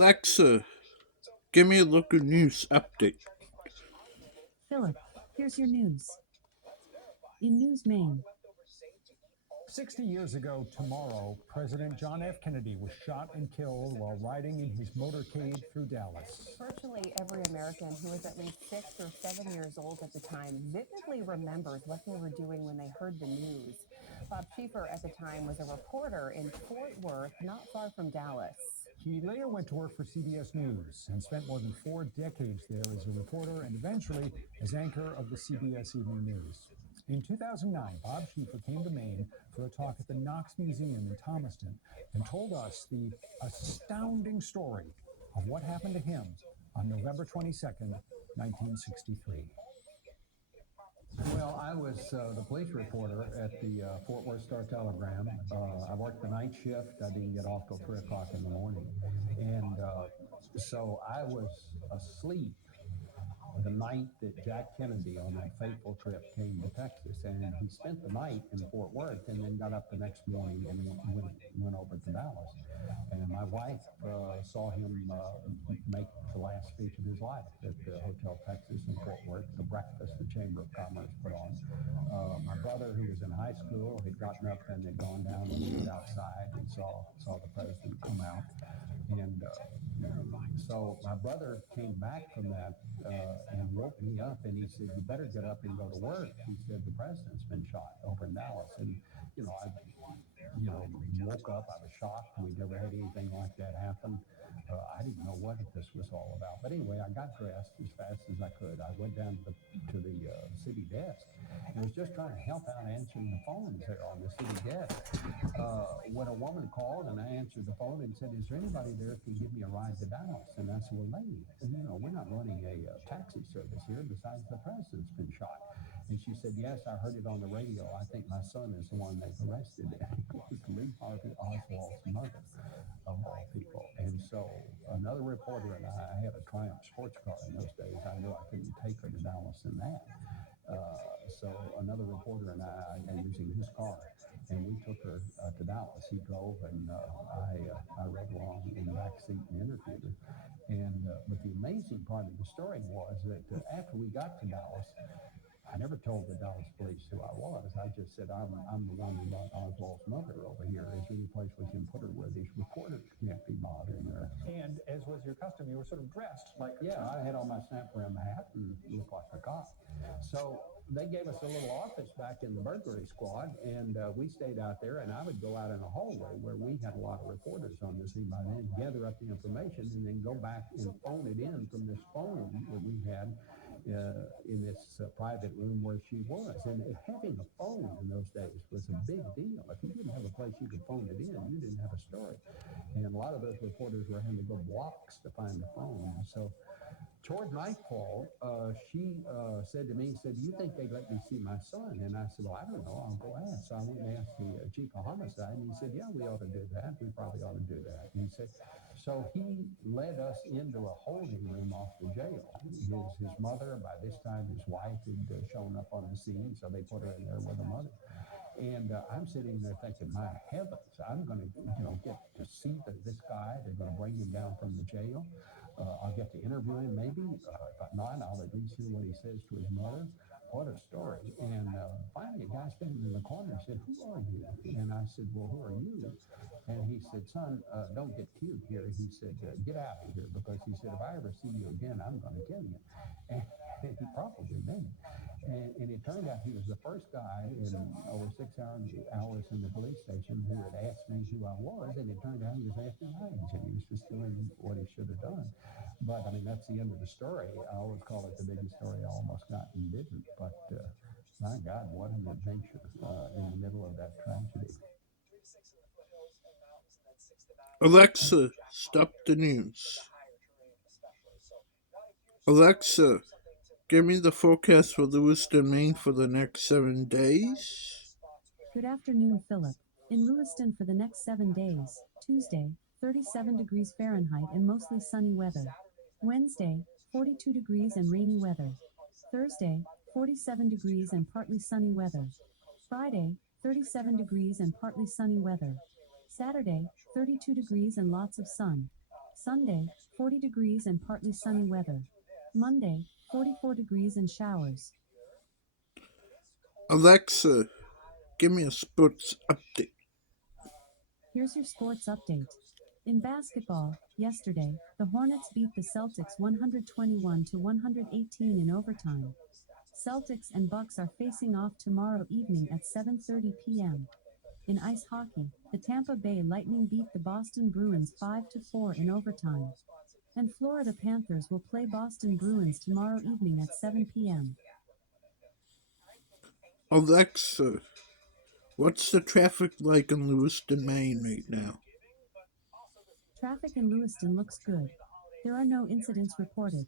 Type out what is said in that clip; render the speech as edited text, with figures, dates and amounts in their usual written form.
Alexa, give me a local news update. Philip, here's your news. In News Maine, 60 years ago tomorrow, President John F. Kennedy was shot and killed while riding in his motorcade through Dallas. Virtually every American who was at least 6 or 7 years old at the time vividly remembers what they were doing when they heard the news. Bob Schieffer at the time was a reporter in Fort Worth, not far from Dallas. He later went to work for CBS News and spent more than 4 decades there as a reporter and eventually as anchor of the CBS Evening News. In 2009, Bob Schieffer came to Maine for a talk at the Knox Museum in Thomaston and told us the astounding story of what happened to him on November 22nd, 1963. Well, I was the police reporter at the Fort Worth Star-Telegram. I worked the night shift. I didn't get off till 3 o'clock in the morning. And so I was asleep the night that Jack Kennedy on that fateful trip came to Texas. And he spent the night in Fort Worth and then got up the next morning and went over to Dallas. And my wife saw him make the last speech of his life at the Hotel Texas in Fort Worth, the breakfast the Chamber of Commerce put on. My brother, who was in high school, had gotten up and had gone down and looked outside and saw the president come out. And so my brother came back from that and woke me up, and he said, "You better get up and go to work." He said, "The president's been shot over in Dallas." And I woke up. I was shocked. We never had anything like that happen. I didn't know what this was all about. But anyway, I got dressed as fast as I could. I went down to the city desk and was just trying to help out answering the phones there on the city desk when a woman called, and I answered the phone and said, "Is there anybody there who can give me a ride to Dallas?" And I said, "Well, lady, we're not running a taxi service here. Besides, the president's been shot." And she said, "Yes, I heard it on the radio. I think my son is the one they've arrested." It was Lee Harvey Oswald's mother, of all people. And so another reporter and I had a Triumph sports car in those days. I knew I couldn't take her to Dallas in that. So another reporter and I using his car, and we took her to Dallas. He drove, and I rode along in the back seat and interviewed her. And but the amazing part of the story was that after we got to Dallas, I never told the Dallas police who I was. I just said, I'm the one who brought Oswald's mother over here. Is there any place we can put her where these reporters can't be bothering her?" And as was your custom, you were sort of dressed like Yeah, I had on my snap brim hat and looked like a cop. So they gave us a little office back in the burglary squad, and we stayed out there, and I would go out in a hallway where we had a lot of reporters on the scene by then, gather up the information, and then go back and phone it in from this phone that we had in this private room where she was. And having a phone in those days was a big deal. If you didn't have a place you could phone it in, you didn't have a story. And a lot of those reporters were having to go blocks to find the phone. And so toward nightfall, she said to me, "Do you think they'd let me see my son?" And I said, "Well, I don't know. I'll go ask." So I went and asked the chief of homicide, and he said, "Yeah, we ought to do that. We probably ought to do that." And he said, so he led us into a holding room off the jail. His mother, by this time, his wife had shown up on the scene, so they put her in there with her mother. And I'm sitting there thinking, my heavens, I'm going to, get to see this guy. They're going to bring him down from the jail. I'll get to interview him maybe. If not, I'll at least hear what he says to his mother. What a story. And finally, a guy standing in the corner said, "Who are you?" And I said, "Well, who are you?" And he said, "Son, don't get cute here." He said, "Get out of here," because he said, "If I ever see you again, I'm going to kill you." And he probably meant it. And it turned out he was the first guy in over 6 hours in the police station who had asked me who I was, and it turned out he was asking my age, and he was just doing what he should have done. But, I mean, that's the end of the story. I always call it the biggest story I almost got and didn't. But, my God, what an adventure in the middle of that tragedy. Alexa, stop the news. Alexa, give me the forecast for Lewiston, Maine for the next 7 days. good afternoon, Philip. In Lewiston for the next 7 days, Tuesday, 37 degrees Fahrenheit and mostly sunny weather. Wednesday, 42 degrees and rainy weather. Thursday, 47 degrees and partly sunny weather. Friday, 37 degrees and partly sunny weather. Saturday, 32 degrees and lots of sun. Sunday, 40 degrees and partly sunny weather. Monday, 44 degrees and showers. Alexa, give me a sports update. Here's your sports update. In basketball, yesterday, the Hornets beat the Celtics 121 to 118 in overtime. Celtics and Bucks are facing off tomorrow evening at 7:30 p.m. In ice hockey, the Tampa Bay Lightning beat the Boston Bruins 5-4 in overtime. And Florida Panthers will play Boston Bruins tomorrow evening at 7 p.m. Alexa, what's the traffic like in Lewiston, Maine right now? Traffic in Lewiston looks good. There are no incidents reported.